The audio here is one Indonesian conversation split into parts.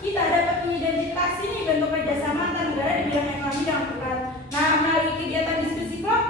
Kita dapat mengidentifikasi nih bentuk kerjasama antar negara di bidang ekonomi dan peran. Nah, melalui kegiatan diskusi kelompok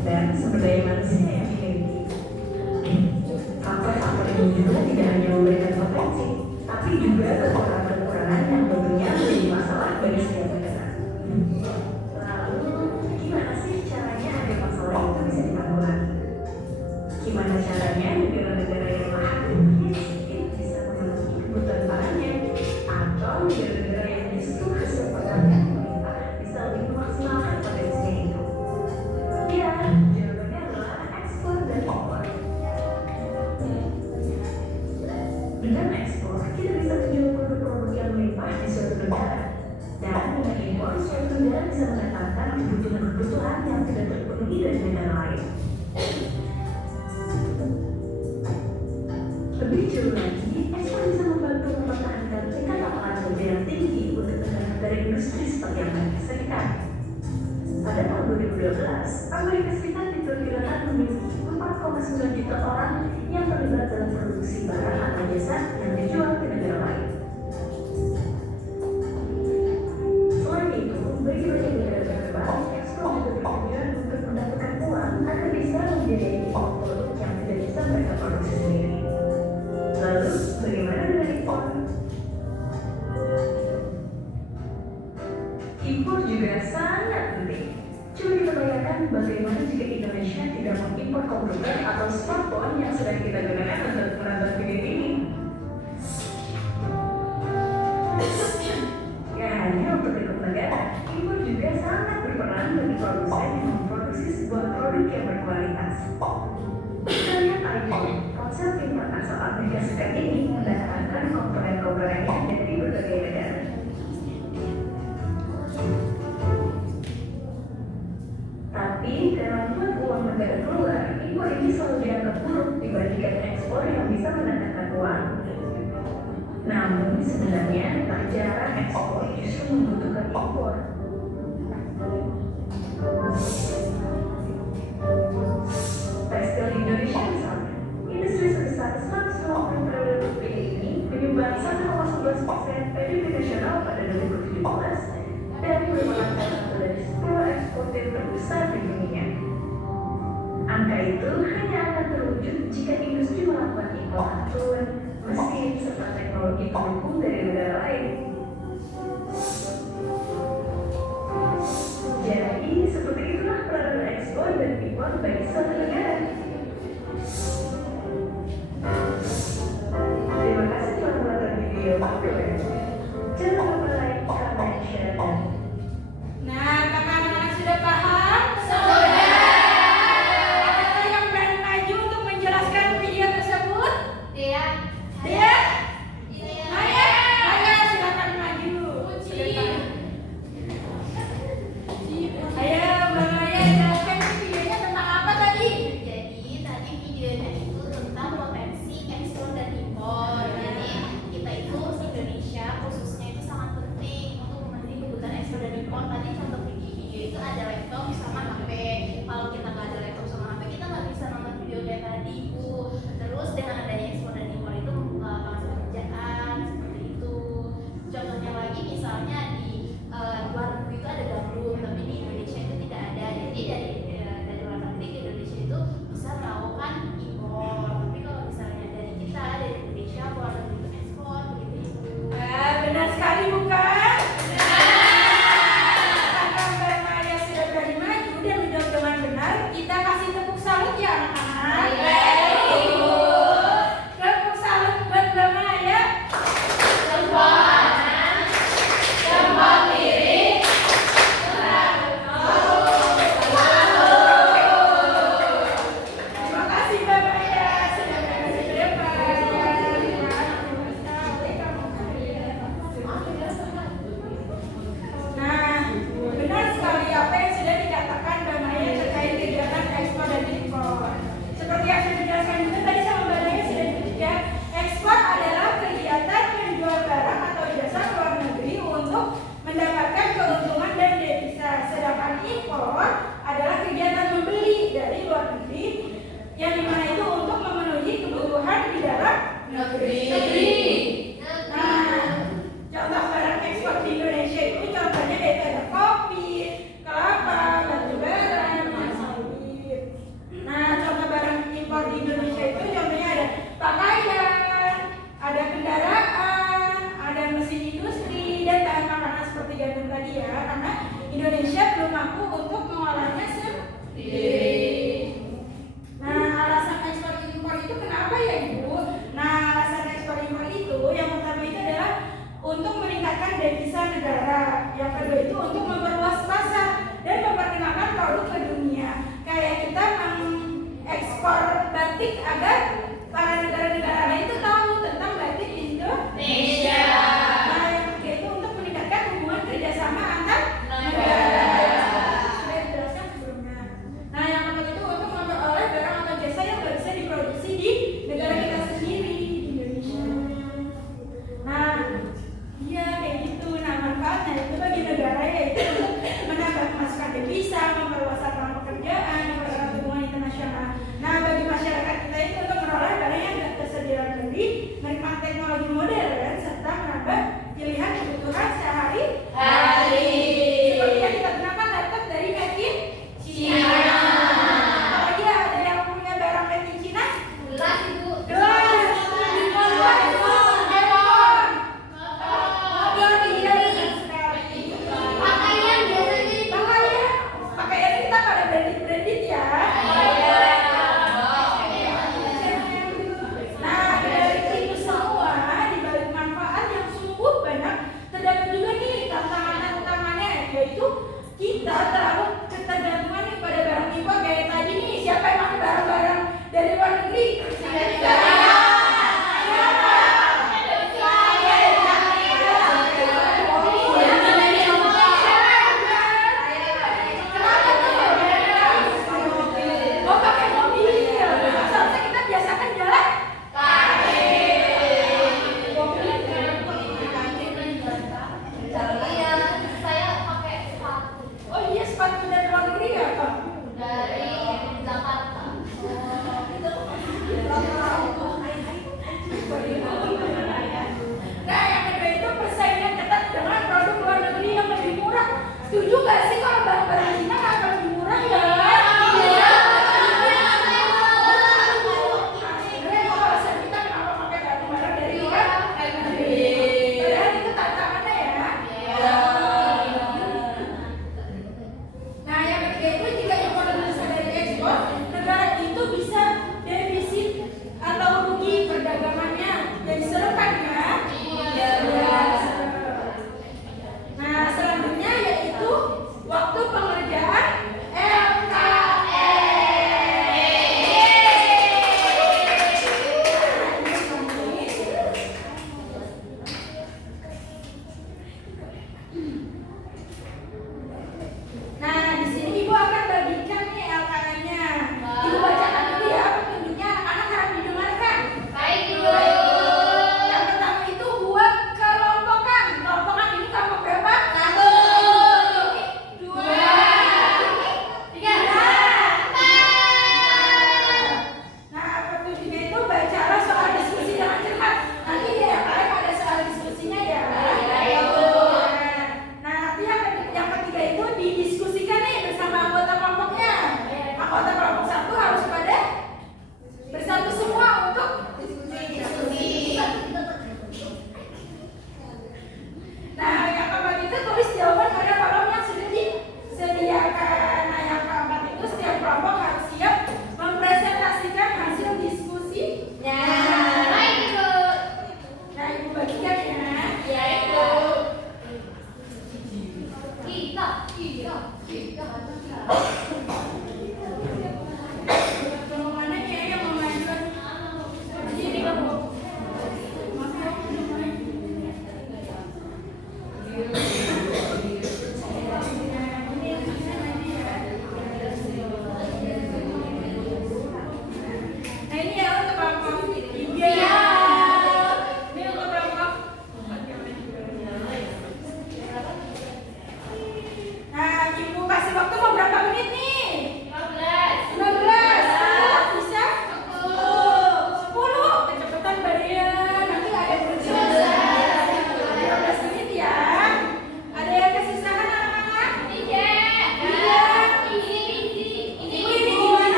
dan sumber daya manusia yang dimiliki. Faktor-faktor ini juga tidak hanya memberikan potensi, tapi juga kekurangan-kekurangan yang tentunya menjadi masalah bagi setiap negara. Lalu, gimana sih caranya agar masalah itu bisa ditanggulangi? Gimana caranya negara-negara yang lahannya sedikit bisa memenuhi kebutuhan pangannya, atau negara-negara yang justru hasil pertanian pemerintah bisa lebih memaksimalkan potensinya itu? Ya, jawabannya adalah ekspor dan impor. Dengan ekspor, kita bisa menjual produk-produk yang melimpah di suatu negara. Dan dengan impor, suatu negara bisa mendatangkan kebutuhan-kebutuhan yang tidak terpenuhi dari negara lain. Lebih jauh lagi, ekspor bisa membantu mempertahankan tingkat lapangan kerja yang tinggi untuk negara-negara industri seperti Amerika Serikat. Pada tahun 2012, Amerika Serikat diperkirakan memiliki 4,9 juta orang yang terlibat dalam produksi barang atau jasa yang dijual ke negara lain. Selain itu, bagi banyak negara berkembang, ekspor juga bertujuan untuk mendapatkan uang agar bisa membiayai impor produk yang tidak bisa mereka produksi sendiri. Lalu, bagaimana dengan impor? Impor juga sangat penting. Coba kita bayangkan bagaimana jika Indonesia tidak mengimpor komputer atau smartphone yang sedang kita gunakan untuk menonton video ini. Gak hanya untuk lingkup negara, impor juga sangat berperan bagi produsen yang memproduksi sebuah produk yang berkualitas. Kita lihat iPhone, ponsel pintar asal Amerika Serikat ini mendatangkan komponen-komponennya dari berbagai negara. Tapi dalam membuat uang negara keluar, impor ini selalu dianggap buruk dibandingkan ekspor yang bisa mendatangkan uang. Namun sebenarnya tak jarang ekspor justru membutuhkan impor. Tekstil Indonesia misalnya, industri sebesar 150 triliun rupiah ini menyumbang 1,11% PDB nasional pada 2017 dan merupakan salah satu dari 10 eksportir terbesar di dunia. Angka itu hanya akan terwujud jika industri melakukan impor alat, mesin, serta teknologi pendukung dari negara lain. Jadi, seperti itulah peranan ekspor dan impor bagi suatu negara. Terima kasih telah menonton video populer. Jangan lupa like, comment, share, dan Nah, apakah anak-anak sudah paham? Sudah. Adakah yang berani maju untuk menjelaskan video tersebut? Iya. Dia? Maya, silakan penting agar para negara-negara lain itu tahu tentang batik Indonesia. Nah, yang ketiga itu untuk meningkatkan hubungan kerjasama antar negara. Sudah dijelaskan sebelumnya. Nah, yang keempat itu untuk memperoleh barang atau jasa yang nggak bisa diproduksi di negara kita sendiri di Indonesia. Nah, iya kayak gitu. Nah, manfaatnya itu bagi negara yaitu untuk menambah pemasukan devisa, memperluas lapangan pekerjaan, memperkuat hubungan internasional. Nah, bagi masyarakat kita itu untuk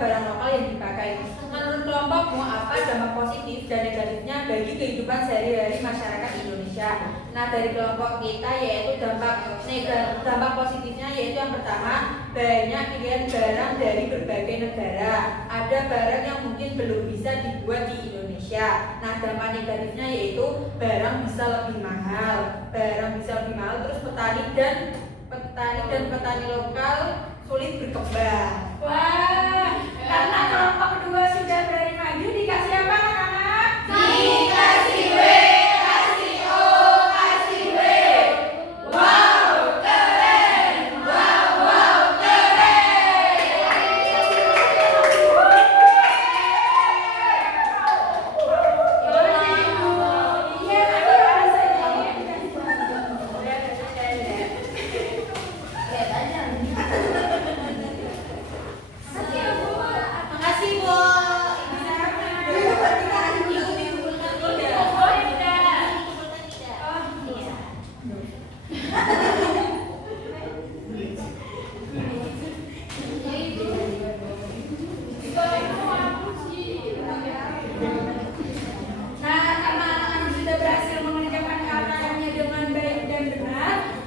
barang lokal yang dipakai. Menurut kelompokmu, apa dampak positif dan negatifnya bagi kehidupan sehari-hari masyarakat Indonesia? Nah, dari kelompok kita yaitu dampak positifnya yaitu yang pertama, banyak pilihan barang dari berbagai negara. Ada barang yang mungkin belum bisa dibuat di Indonesia. Nah, dampak negatifnya yaitu barang bisa lebih mahal. Terus petani lokal sulit berkembang. Wah, karena kelompok kedua sudah berani maju, dikasih apa anak-anak? Dikasih W, kasih O, kasih W. Wow, keren. Wow, keren. Iya, tadi ada saya. Makasih, Bu. Nah, karena anak-anak sudah berhasil mengerjakan KKM-nya dengan baik dan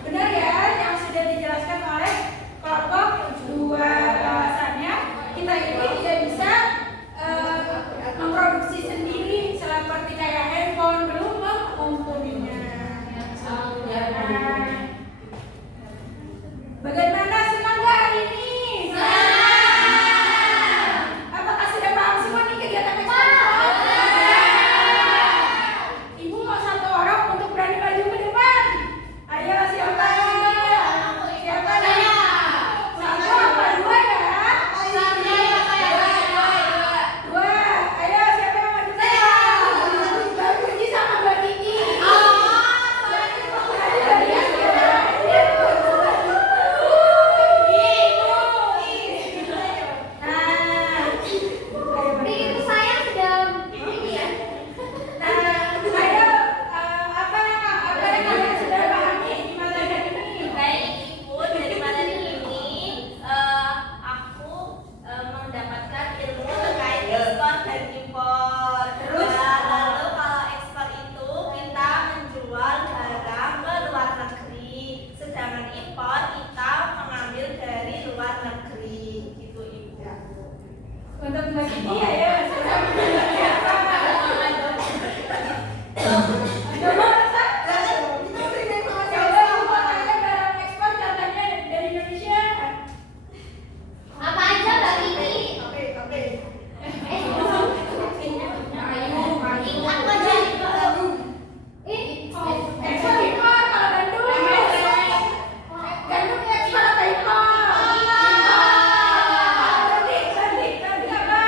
benar ya, yang sudah dijelaskan oleh kelompok dua alasannya, kita ini tidak bisa memproduksi sendiri seperti kayak handphone, belum memumpulinya. Bagaimana, senang nggak hari ini? Apakah sudah paham semua nih kegiatan ekspor? Ibu mau satu orang untuk berani maju ke depan. Ayo, siapa? Siapa? Satu apa dua ya? Dua. Ayo, siapa yang maju? Mbak Puji sama Mbak Kiki. Itu saya sedang ini ya. Apa yang kalian sudah pahami di materi ini? Baik, Ibu, dari materi ini aku mendapatkan ilmu terkait ekspor dan impor. Terus? Lalu kalau ekspor itu kita menjual barang ke luar negeri, sedangkan impor kita mengambil dari luar negeri. Gitu, Ibu. Untuk Mbak Kiki ya, sudah menjelaskan apa? Coba rasa? Coba Ibu tanya barang ekspor contohnya dari Indonesia. Apa aja, Mbak Kiki? Aku aja. Ekspor impor kalau gandum. Gandum ekspor apa impor? Berarti apa?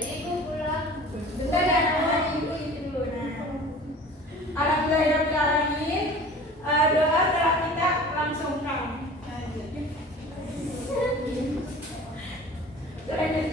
Bentar ya, ibu itu dulu. Alhamdulillahirobbilalamin. Doa telah kita langsungkan. Selanjutnya